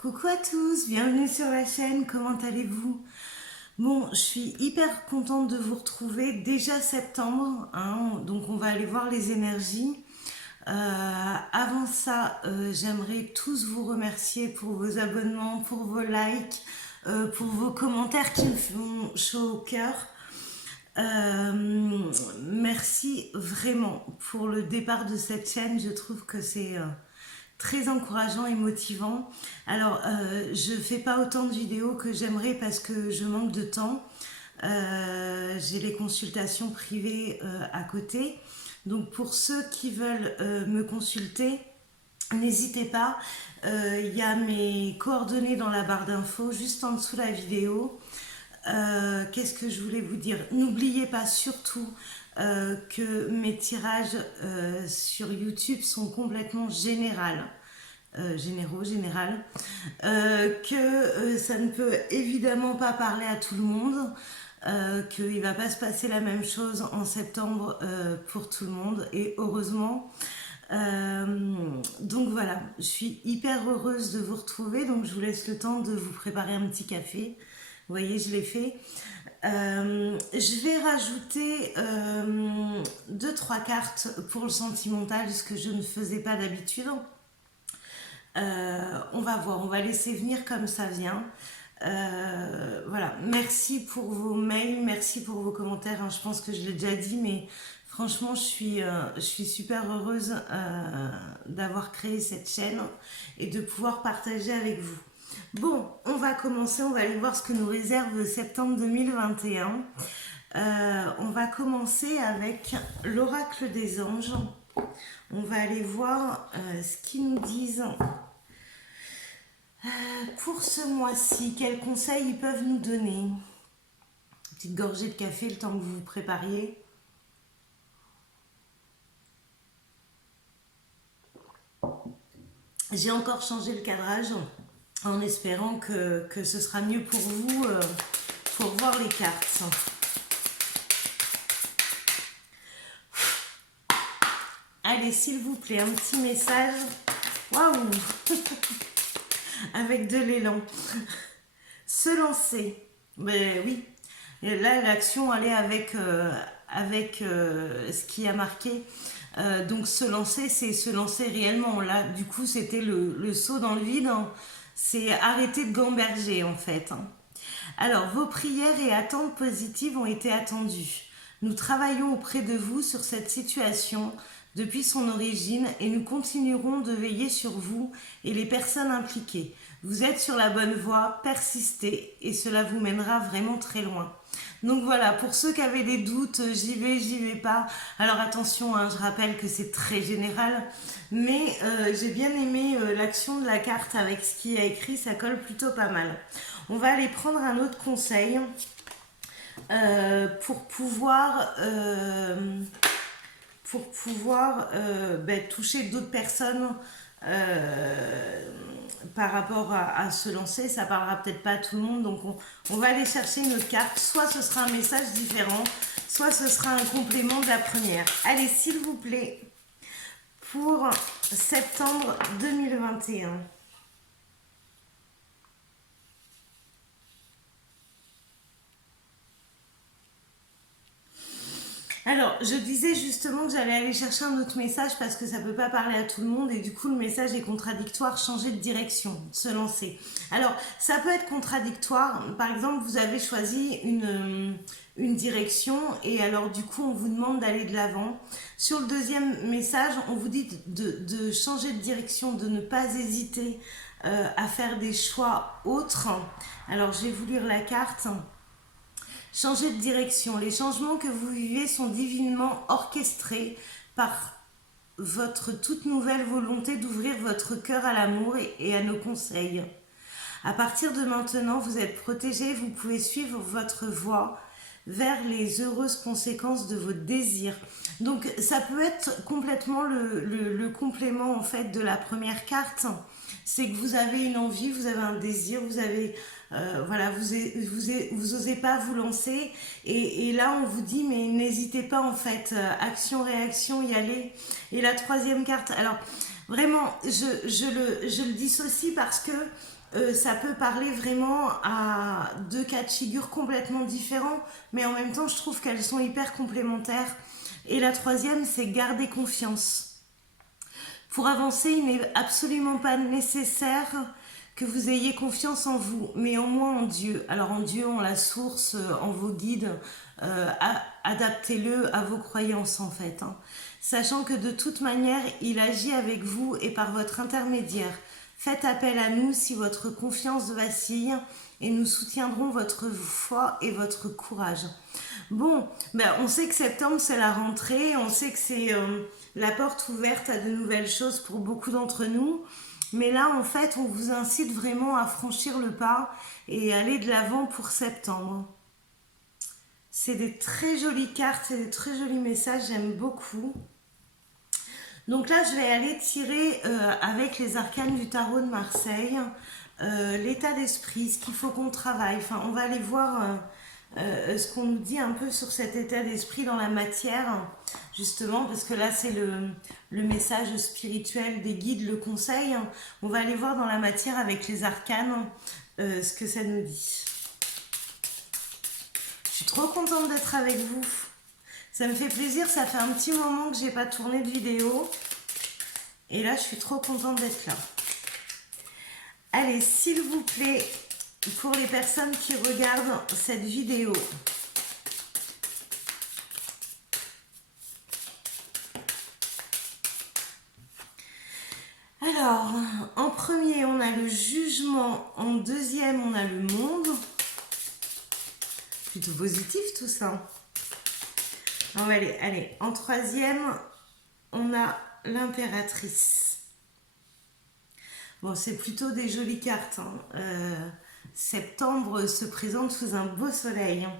Coucou à tous, bienvenue sur la chaîne, comment allez-vous? Bon, je suis hyper contente de vous retrouver, déjà septembre, hein, donc on va aller voir les énergies. Avant ça, j'aimerais tous vous remercier pour vos abonnements, pour vos likes, pour vos commentaires qui me font chaud au cœur. Merci vraiment pour le départ de cette chaîne, je trouve que c'est très encourageant et motivant. Alors, je fais pas autant de vidéos que j'aimerais parce que je manque de temps. J'ai les consultations privées à côté. Donc, pour ceux qui veulent me consulter, n'hésitez pas. Il y a mes coordonnées dans la barre d'infos, juste en dessous de la vidéo. Qu'est-ce que je voulais vous dire? N'oubliez pas surtout que mes tirages sur YouTube sont complètement général, que ça ne peut évidemment pas parler à tout le monde, qu'il ne va pas se passer la même chose en septembre pour tout le monde, et heureusement. Donc voilà, je suis hyper heureuse de vous retrouver, donc je vous laisse le temps de vous préparer un petit café. Vous voyez, je l'ai fait. Je vais rajouter 2-3 cartes pour le sentimental, ce que je ne faisais pas d'habitude. On va voir, on va laisser venir comme ça vient. Voilà, merci pour vos mails, merci pour vos commentaires, hein. Je pense que je l'ai déjà dit, mais franchement, je suis super heureuse d'avoir créé cette chaîne et de pouvoir partager avec vous. Bon, on va commencer, on va aller voir ce que nous réserve septembre 2021. On va commencer avec l'oracle des anges. On va aller voir ce qu'ils nous disent pour ce mois-ci. Quels conseils ils peuvent nous donner? Petite gorgée de café, le temps que vous vous prépariez. J'ai encore changé le cadrage en espérant que ce sera mieux pour vous pour voir les cartes. Allez, s'il vous plaît, un petit message. Waouh! Avec de l'élan. Se lancer. Ben oui. Et là, l'action, elle est avec ce qui a marqué. Donc, se lancer, c'est se lancer réellement. Là, du coup, c'était le saut dans le vide, hein. C'est arrêter de gamberger, en fait, hein. Alors, vos prières et attentes positives ont été attendues. Nous travaillons auprès de vous sur cette situation depuis son origine et nous continuerons de veiller sur vous et les personnes impliquées. Vous êtes sur la bonne voie, persistez et cela vous mènera vraiment très loin. Donc voilà, pour ceux qui avaient des doutes, j'y vais pas. Alors attention, hein, je rappelle que c'est très général, mais j'ai bien aimé l'action de la carte avec ce qui a écrit, ça colle plutôt pas mal. On va aller prendre un autre conseil pour pouvoir toucher d'autres personnes par rapport à se lancer. Ça parlera peut-être pas à tout le monde, donc on va aller chercher une autre carte. Soit ce sera un message différent, soit ce sera un complément de la première. Allez, s'il vous plaît, pour septembre 2021. Alors, je disais justement que j'allais aller chercher un autre message parce que ça ne peut pas parler à tout le monde et du coup le message est contradictoire, changer de direction, se lancer. Alors, ça peut être contradictoire, par exemple vous avez choisi une direction et alors du coup on vous demande d'aller de l'avant. Sur le deuxième message, on vous dit de changer de direction, de ne pas hésiter à faire des choix autres. Alors, je vais vous lire la carte. Changez de direction. Les changements que vous vivez sont divinement orchestrés par votre toute nouvelle volonté d'ouvrir votre cœur à l'amour et à nos conseils. À partir de maintenant, vous êtes protégé, vous pouvez suivre votre voie vers les heureuses conséquences de vos désirs. Donc ça peut être complètement le complément en fait de la première carte. C'est que vous avez une envie, vous avez un désir, vous avez voilà, vous osez pas vous lancer et là on vous dit mais n'hésitez pas en fait, action réaction, y aller. Et la troisième carte, alors vraiment je le dissocie parce que ça peut parler vraiment à deux cas de figure complètement différents, mais en même temps, je trouve qu'elles sont hyper complémentaires. Et la troisième, c'est garder confiance. Pour avancer, il n'est absolument pas nécessaire que vous ayez confiance en vous, mais au moins en Dieu. Alors en Dieu, en la source, en vos guides, adaptez-le à vos croyances en fait. Hein. Sachant que de toute manière, il agit avec vous et par votre intermédiaire. Faites appel à nous si votre confiance vacille et nous soutiendrons votre foi et votre courage. Bon, ben, on sait que septembre c'est la rentrée, on sait que c'est la porte ouverte à de nouvelles choses pour beaucoup d'entre nous. Mais là, en fait, on vous incite vraiment à franchir le pas et aller de l'avant pour septembre. C'est des très jolies cartes, c'est des très jolis messages, j'aime beaucoup. Donc là, je vais aller tirer avec les arcanes du tarot de Marseille, l'état d'esprit, ce qu'il faut qu'on travaille. Enfin, on va aller voir ce qu'on nous dit un peu sur cet état d'esprit dans la matière, justement, parce que là, c'est le message spirituel des guides, le conseil. On va aller voir dans la matière avec les arcanes ce que ça nous dit. Je suis trop contente d'être avec vous. Ça me fait plaisir, ça fait un petit moment que j'ai pas tourné de vidéo. Et là, je suis trop contente d'être là. Allez, s'il vous plaît, pour les personnes qui regardent cette vidéo, alors, en premier, on a le jugement. En deuxième, on a le monde. Plutôt positif tout ça. On va aller, allez. En troisième, on a l'impératrice. Bon, c'est plutôt des jolies cartes. Hein. Septembre se présente sous un beau soleil. Hein.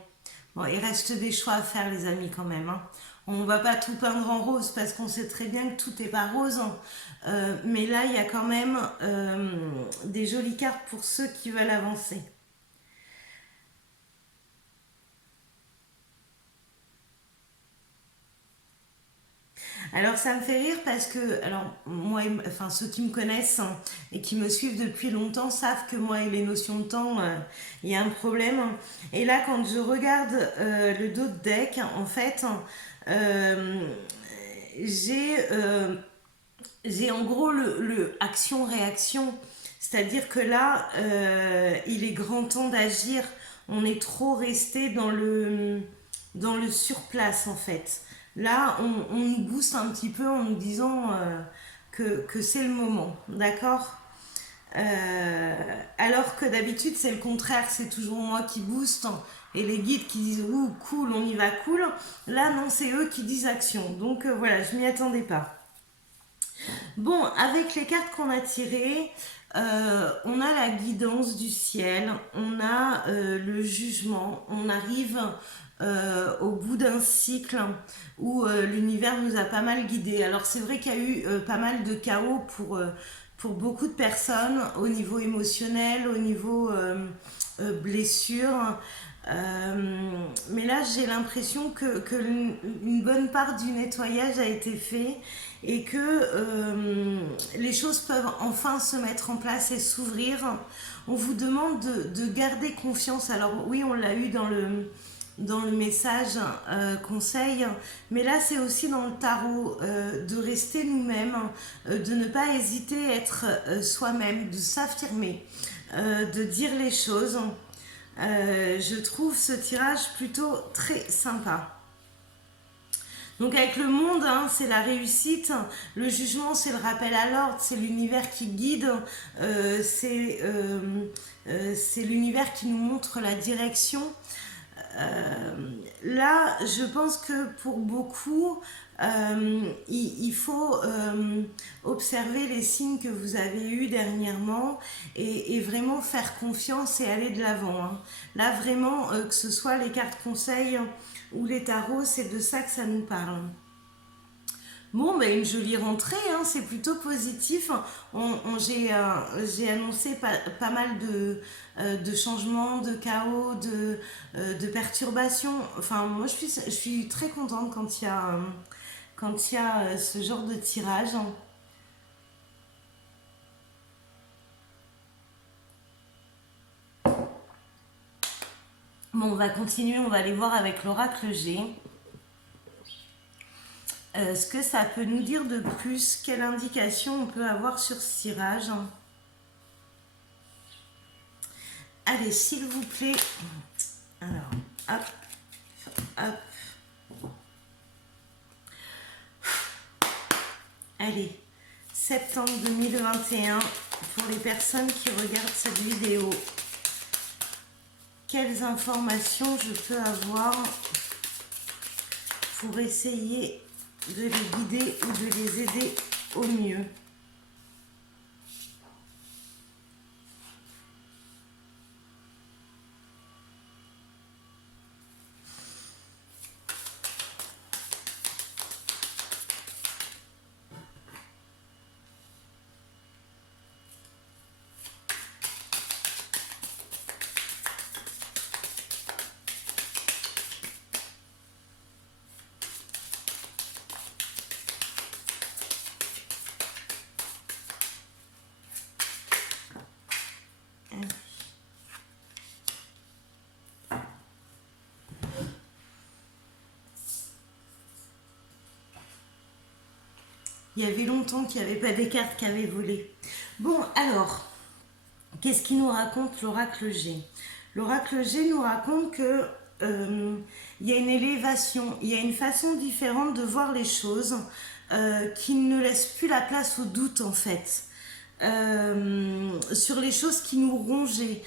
Bon, il reste des choix à faire, les amis, quand même. Hein. On ne va pas tout peindre en rose parce qu'on sait très bien que tout n'est pas rose. Mais là, il y a quand même des jolies cartes pour ceux qui veulent avancer. Alors ça me fait rire parce que, alors moi, enfin ceux qui me connaissent hein, et qui me suivent depuis longtemps savent que moi et les notions de temps, il y a un problème. Et là quand je regarde le dos de deck, en fait, euh, j'ai en gros le action-réaction. C'est-à-dire que là, il est grand temps d'agir. On est trop resté dans le surplace en fait. Là, on nous booste un petit peu en nous disant que c'est le moment, d'accord. Alors que d'habitude, c'est le contraire, c'est toujours moi qui booste et les guides qui disent ouh, cool, on y va, cool. Là, non, c'est eux qui disent action. Donc voilà, je m'y attendais pas. Bon, avec les cartes qu'on a tirées, on a la guidance du ciel, on a le jugement, on arrive au bout d'un cycle où l'univers nous a pas mal guidés. Alors c'est vrai qu'il y a eu pas mal de chaos pour beaucoup de personnes au niveau émotionnel, au niveau blessure. Mais là, j'ai l'impression que une bonne part du nettoyage a été fait et que les choses peuvent enfin se mettre en place et s'ouvrir. On vous demande de garder confiance. Alors oui, on l'a eu dans le message conseil, mais là c'est aussi dans le tarot de rester nous-mêmes, de ne pas hésiter à être soi-même, de s'affirmer, de dire les choses. Je trouve ce tirage plutôt très sympa. Donc avec le monde, hein, c'est la réussite, le jugement, c'est le rappel à l'ordre, c'est l'univers qui guide, c'est l'univers qui nous montre la direction. Là, je pense que pour beaucoup, il faut observer les signes que vous avez eus dernièrement et vraiment faire confiance et aller de l'avant. Hein. Là, vraiment, que ce soit les cartes conseils ou les tarots, c'est de ça que ça nous parle. Bon, ben une jolie rentrée, hein, c'est plutôt positif. J'ai annoncé pas mal de changements, de chaos, de perturbations. Enfin, moi, je suis très contente quand il y a ce genre de tirage. Bon, on va continuer, on va aller voir avec l'oracle G. Ce que ça peut nous dire de plus, quelle indication on peut avoir sur ce tirage. Allez, s'il vous plaît. Alors, hop, hop. Allez, septembre 2021, pour les personnes qui regardent cette vidéo, quelles informations je peux avoir pour essayer de les guider ou de les aider au mieux. Il y avait longtemps qu'il n'y avait pas des cartes qui avaient volé. Bon, alors, qu'est-ce qui nous raconte l'oracle G? L'oracle G nous raconte que il y a une élévation, il y a une façon différente de voir les choses qui ne laisse plus la place au doute en fait. Sur les choses qui nous rongeaient.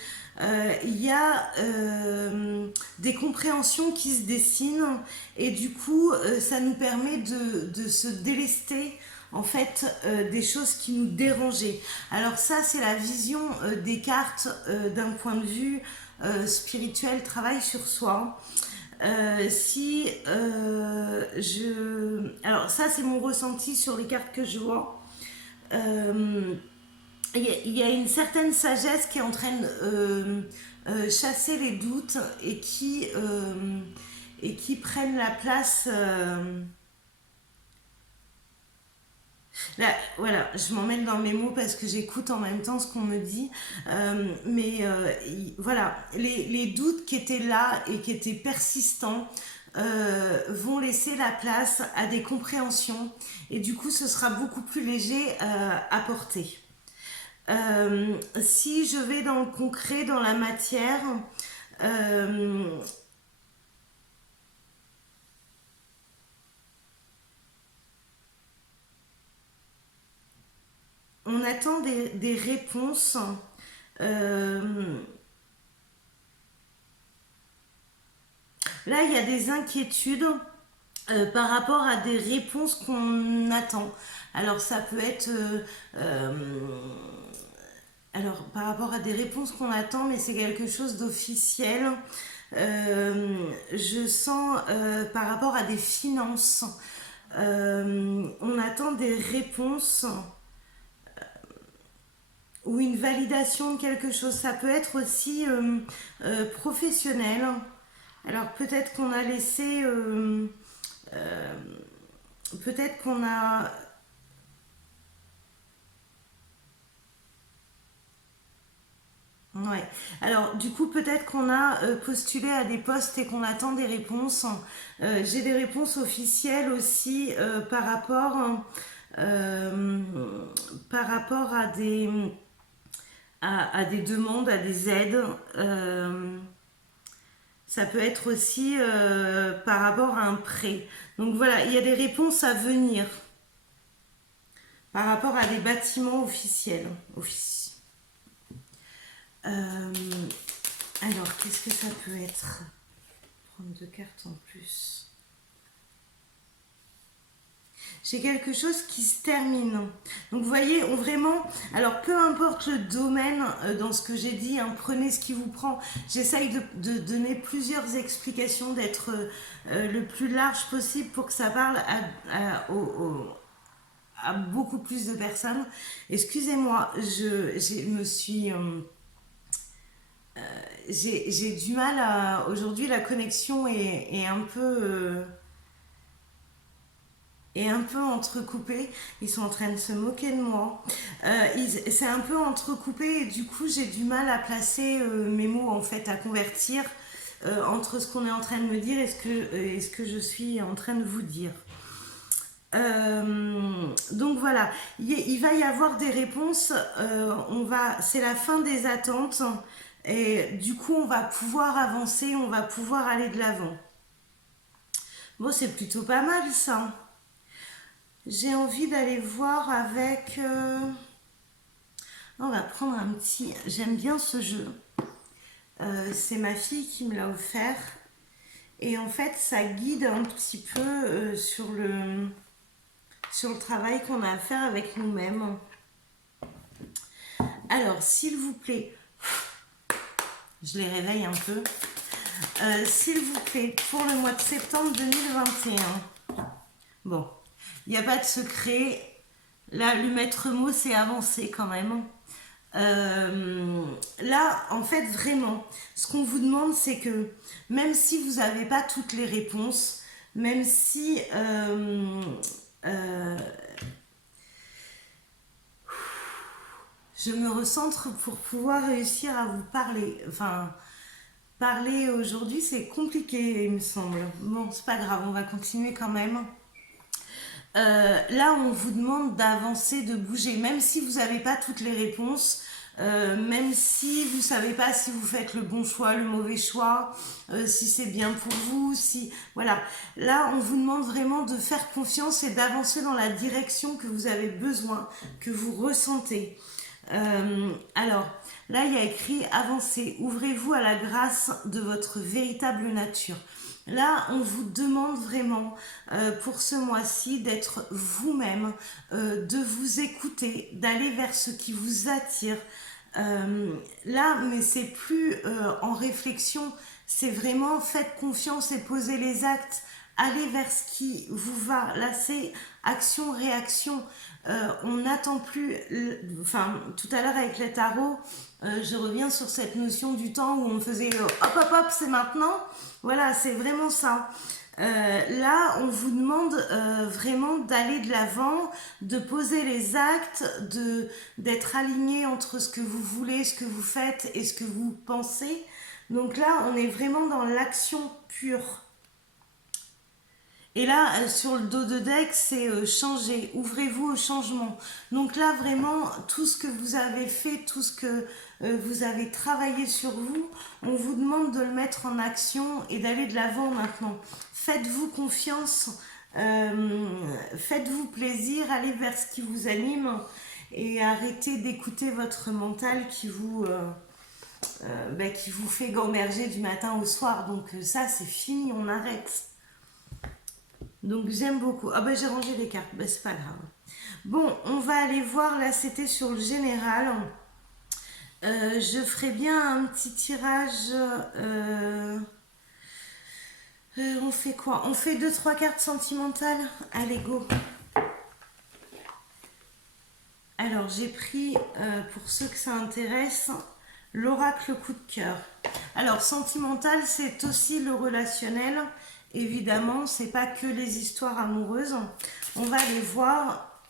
Il y a des compréhensions qui se dessinent et du coup ça nous permet de se délester en fait des choses qui nous dérangeaient. Alors ça c'est la vision des cartes d'un point de vue spirituel, travail sur soi. Alors ça c'est mon ressenti sur les cartes que je vois. Il y a une certaine sagesse qui est en train de chasser les doutes et qui prennent la place. Là, voilà, je m'emmène dans mes mots parce que j'écoute en même temps ce qu'on me dit. Voilà, les doutes qui étaient là et qui étaient persistants vont laisser la place à des compréhensions et du coup ce sera beaucoup plus léger à porter. Si je vais dans le concret, dans la matière, on attend des réponses. Là, il y a des inquiétudes par rapport à des réponses qu'on attend. Alors, ça peut être... alors, par rapport à des réponses qu'on attend, mais c'est quelque chose d'officiel. Je sens par rapport à des finances. On attend des réponses ou une validation de quelque chose. Ça peut être aussi professionnel. Alors peut-être qu'on a laissé... peut-être qu'on a... Ouais. Alors du coup peut-être qu'on a postulé à des postes et qu'on attend des réponses. J'ai des réponses officielles aussi par rapport à des demandes, à des aides. Ça peut être aussi par rapport à un prêt. Donc voilà, il y a des réponses à venir par rapport à des bâtiments officiels. Alors, qu'est-ce que ça peut être? Prendre 2 cartes en plus. J'ai quelque chose qui se termine. Donc vous voyez, vraiment, alors peu importe le domaine dans ce que j'ai dit, hein, prenez ce qui vous prend. J'essaye de donner plusieurs explications, d'être le plus large possible pour que ça parle à beaucoup plus de personnes. Excusez-moi, je me suis... j'ai du mal à... Aujourd'hui, la connexion est un peu... est un peu entrecoupé. Ils sont en train de se moquer de moi. C'est un peu entrecoupé et du coup j'ai du mal à placer mes mots en fait, à convertir entre ce qu'on est en train de me dire et ce que je suis en train de vous dire. Donc voilà, il va y avoir des réponses, c'est la fin des attentes et du coup on va pouvoir avancer, on va pouvoir aller de l'avant. Bon, c'est plutôt pas mal ça. J'ai envie d'aller voir avec... On va prendre un petit... J'aime bien ce jeu. C'est ma fille qui me l'a offert. Et en fait, ça guide un petit peu sur le travail qu'on a à faire avec nous-mêmes. Alors, s'il vous plaît, je les réveille un peu. S'il vous plaît, pour le mois de septembre 2021. Bon, il n'y a pas de secret. Là, le maître mot, c'est avancer quand même. Là, en fait, vraiment, ce qu'on vous demande, c'est que même si vous n'avez pas toutes les réponses, même si je me recentre pour pouvoir réussir à vous parler. Enfin, parler aujourd'hui, c'est compliqué, il me semble. Bon, c'est pas grave, on va continuer quand même. Là, on vous demande d'avancer, de bouger, même si vous n'avez pas toutes les réponses, même si vous ne savez pas si vous faites le bon choix, le mauvais choix, si c'est bien pour vous, si... Voilà. Là, on vous demande vraiment de faire confiance et d'avancer dans la direction que vous avez besoin, que vous ressentez. Alors, là, il y a écrit « Avancez, ouvrez-vous à la grâce de votre véritable nature ». Là, on vous demande vraiment pour ce mois-ci d'être vous-même, de vous écouter, d'aller vers ce qui vous attire. Là, mais c'est plus en réflexion, c'est vraiment faites confiance et posez les actes. Allez vers ce qui vous va. Là, c'est action-réaction. On n'attend plus... Enfin, tout à l'heure avec les tarots, je reviens sur cette notion du temps où on faisait hop, hop, hop, c'est maintenant. Voilà, c'est vraiment ça. Là, on vous demande vraiment d'aller de l'avant, de poser les actes, d'être aligné entre ce que vous voulez, ce que vous faites et ce que vous pensez. Donc là, on est vraiment dans l'action pure. Et là, sur le dos de deck, c'est changer, ouvrez-vous au changement. Donc là, vraiment, tout ce que vous avez fait, tout ce que vous avez travaillé sur vous, on vous demande de le mettre en action et d'aller de l'avant maintenant. Faites-vous confiance, faites-vous plaisir, allez vers ce qui vous anime et arrêtez d'écouter votre mental qui vous fait gamberger du matin au soir. Donc ça, c'est fini, on arrête. Donc j'aime beaucoup. Ah ben j'ai rangé les cartes, ben c'est pas grave. Bon, on va aller voir, là c'était sur le général. Je ferai bien un petit tirage. On fait quoi? On fait 2-3 cartes sentimentales. Allez, go. Alors j'ai pris, pour ceux que ça intéresse, l'oracle coup de cœur. Alors sentimental, c'est aussi le relationnel. Évidemment, c'est pas que les histoires amoureuses. On va aller voir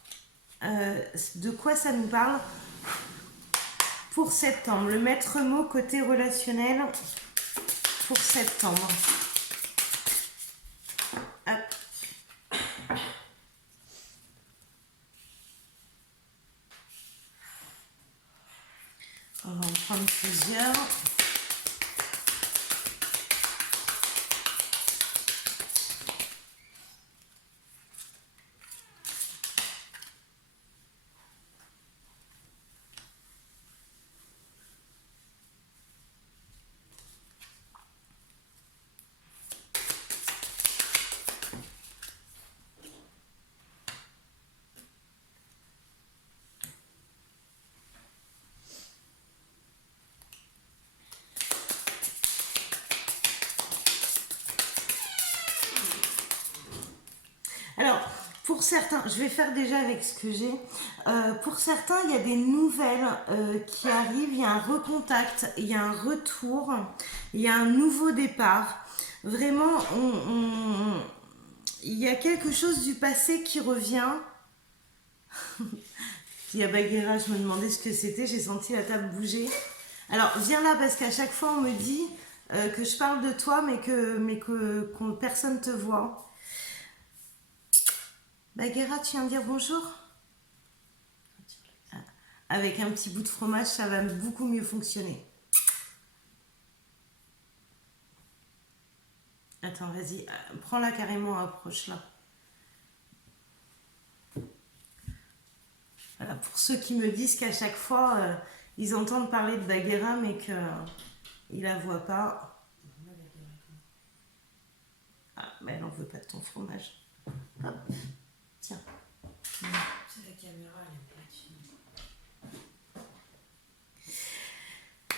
de quoi ça nous parle pour septembre. Le maître mot côté relationnel pour septembre. Hop. On va en prendre plusieurs. Alors, pour certains, je vais faire déjà avec ce que j'ai. Pour certains, il y a des nouvelles qui arrivent, il y a un recontact, il y a un retour, il y a un nouveau départ. Vraiment, il y a quelque chose du passé qui revient. Il y a Bagheera, je me demandais ce que c'était, j'ai senti la table bouger. Alors, viens là parce qu'à chaque fois, on me dit que je parle de toi, mais que personne te voit. Bagheera, tu viens de dire bonjour? Avec un petit bout de fromage, ça va beaucoup mieux fonctionner. Attends, vas-y, prends-la carrément, approche-la. Voilà, pour ceux qui me disent qu'à chaque fois, ils entendent parler de Bagheera, mais qu'ils la voient pas. Ah, mais elle n'en veut pas de ton fromage. Hop, tiens. C'est la caméra, elle est là-dessus.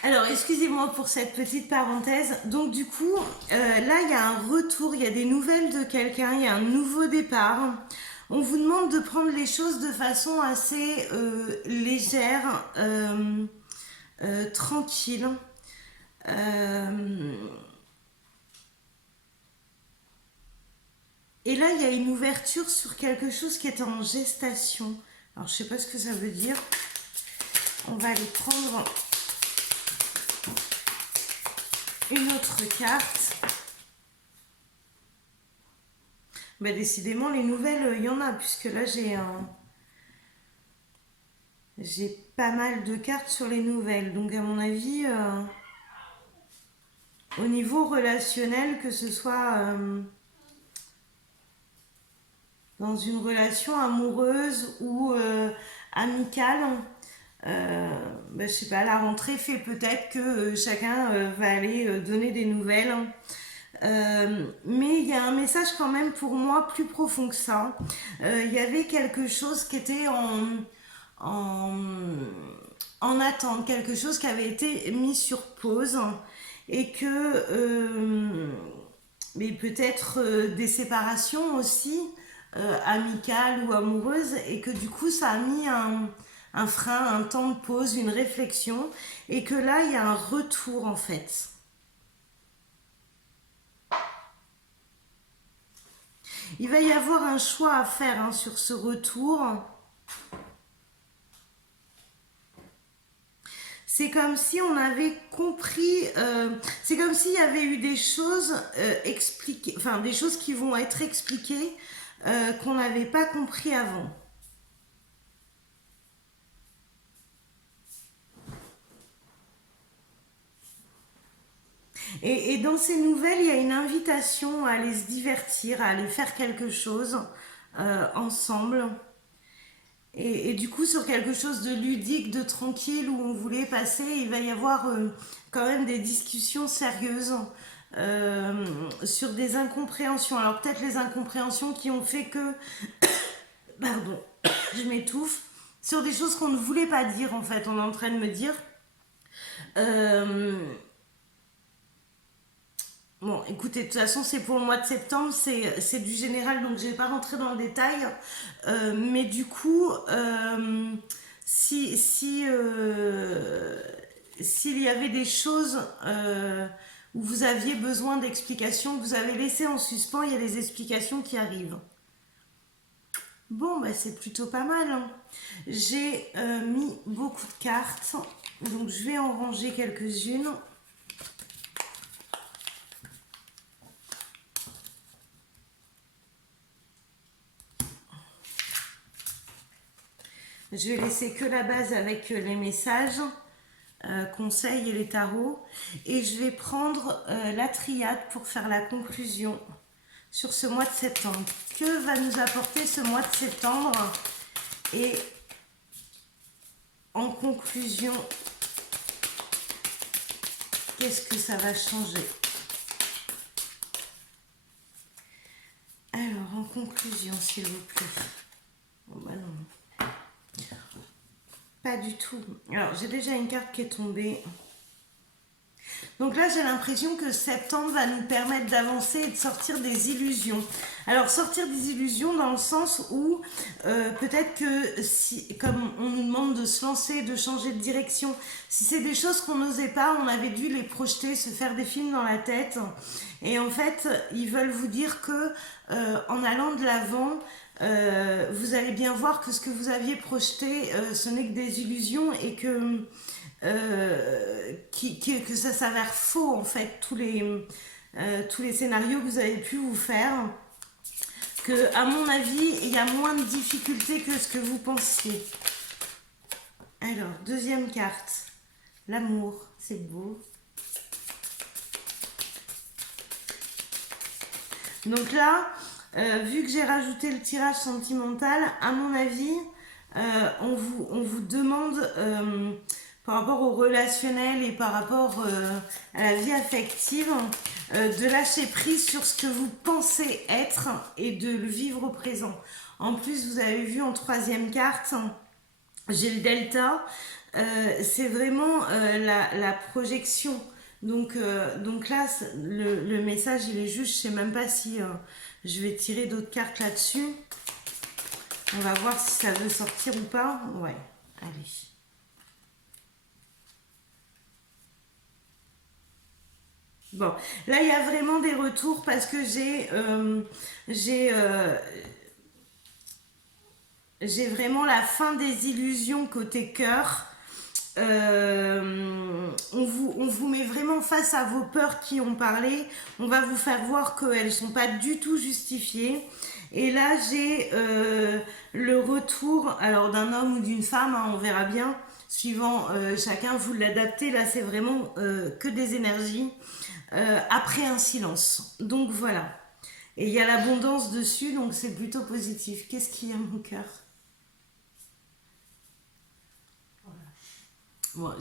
Alors, excusez-moi pour cette petite parenthèse. Donc, du coup, là, il y a un retour, il y a des nouvelles de quelqu'un, il y a un nouveau départ. On vous demande de prendre les choses de façon assez légère, tranquille. Et là, il y a une ouverture sur quelque chose qui est en gestation. Alors, je sais pas ce que ça veut dire. On va aller prendre une autre carte. Bah, décidément, les nouvelles, il y en a, puisque là, j'ai pas mal de cartes sur les nouvelles. Donc, à mon avis, au niveau relationnel, que ce soit dans une relation amoureuse ou amicale, je sais pas, la rentrée fait peut-être que chacun va aller donner des nouvelles. Mais il y a un message quand même pour moi plus profond que ça. Il y avait quelque chose qui était en attente, quelque chose qui avait été mis sur pause et que mais peut-être des séparations aussi amicales ou amoureuses et que du coup ça a mis un frein, un temps de pause, une réflexion et que là il y a un retour en fait. Il va y avoir un choix à faire sur ce retour. C'est comme si on avait compris, c'est comme s'il y avait eu des choses expliquées, enfin des choses qui vont être expliquées qu'on n'avait pas compris avant. Et dans ces nouvelles, il y a une invitation à aller se divertir, à aller faire quelque chose ensemble. Et du coup, sur quelque chose de ludique, de tranquille, où on voulait passer, il va y avoir quand même des discussions sérieuses sur des incompréhensions. Alors peut-être les incompréhensions qui ont fait que... Pardon, je m'étouffe. Sur des choses qu'on ne voulait pas dire, en fait, on est en train de me dire. Bon, écoutez, de toute façon, c'est pour le mois de septembre, c'est du général, donc je ne vais pas rentrer dans le détail. Mais du coup, s'il y avait des choses où vous aviez besoin d'explications, que vous avez laissé en suspens, il y a des explications qui arrivent. Bon, bah, c'est plutôt pas mal. J'ai mis beaucoup de cartes, donc je vais en ranger quelques-unes. Je vais laisser que la base avec les messages, conseils et les tarots. Et je vais prendre la triade pour faire la conclusion sur ce mois de septembre. Que va nous apporter ce mois de septembre? Et en conclusion, qu'est-ce que ça va changer? Alors, en conclusion, s'il vous plaît. Bon, bah non. Pas du tout. Alors, j'ai déjà une carte qui est tombée. Donc là, j'ai l'impression que septembre va nous permettre d'avancer et de sortir des illusions. Alors, sortir des illusions dans le sens où peut-être que, si, comme on nous demande de se lancer, de changer de direction, si c'est des choses qu'on n'osait pas, on avait dû les projeter, se faire des films dans la tête. Et en fait, ils veulent vous dire que en allant de l'avant, vous allez bien voir que ce que vous aviez projeté, ce n'est que des illusions et que que ça s'avère faux en fait, tous les scénarios que vous avez pu vous faire. Que, à mon avis, il y a moins de difficultés que ce que vous pensiez. Alors, deuxième carte. L'amour, c'est beau. Donc là, vu que j'ai rajouté le tirage sentimental, à mon avis, on vous demande, par rapport au relationnel et par rapport à la vie affective, de lâcher prise sur ce que vous pensez être et de le vivre au présent. En plus, vous avez vu en troisième carte, j'ai le delta, c'est vraiment la projection. Donc là, le message, il est juste, je ne sais même pas si je vais tirer d'autres cartes là-dessus. On va voir si ça veut sortir ou pas. Ouais, allez. Bon, là, il y a vraiment des retours parce que j'ai vraiment la fin des illusions côté cœur. On vous met vraiment face à vos peurs qui ont parlé. On va vous faire voir qu'elles ne sont pas du tout justifiées. Et là, j'ai le retour alors d'un homme ou d'une femme, hein, on verra bien, suivant chacun, vous l'adaptez. Là, c'est vraiment que des énergies. Après un silence. Donc voilà. Et il y a l'abondance dessus, donc c'est plutôt positif. Qu'est-ce qu'il y a, mon cœur? Bon,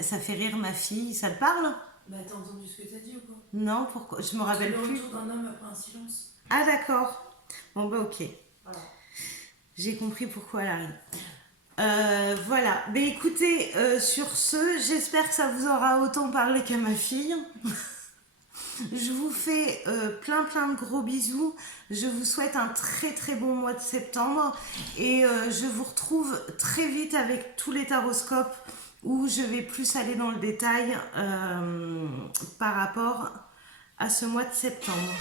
ça fait rire ma fille. Ça te parle? Bah, t'as entendu ce que t'as dit ou quoi? Non, pourquoi? Je me rappelle plus. Le retour d'un homme après un silence. Ah, d'accord. Bon, bah, ok. Voilà. J'ai compris pourquoi elle arrive. Voilà. Mais écoutez, sur ce, j'espère que ça vous aura autant parlé qu'à ma fille. Je vous fais plein de gros bisous. Je vous souhaite un très bon mois de septembre. Et je vous retrouve très vite avec tous les taroscopes où je vais plus aller dans le détail par rapport à ce mois de septembre.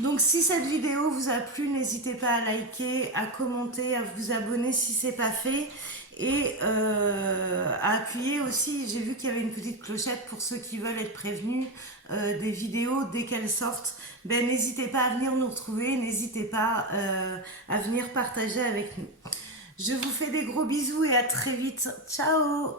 Donc si cette vidéo vous a plu, n'hésitez pas à liker, à commenter, à vous abonner si ce n'est pas fait. Et à appuyer aussi, j'ai vu qu'il y avait une petite clochette pour ceux qui veulent être prévenus des vidéos dès qu'elles sortent. Ben, n'hésitez pas à venir nous retrouver, n'hésitez pas à venir partager avec nous. Je vous fais des gros bisous et à très vite. Ciao!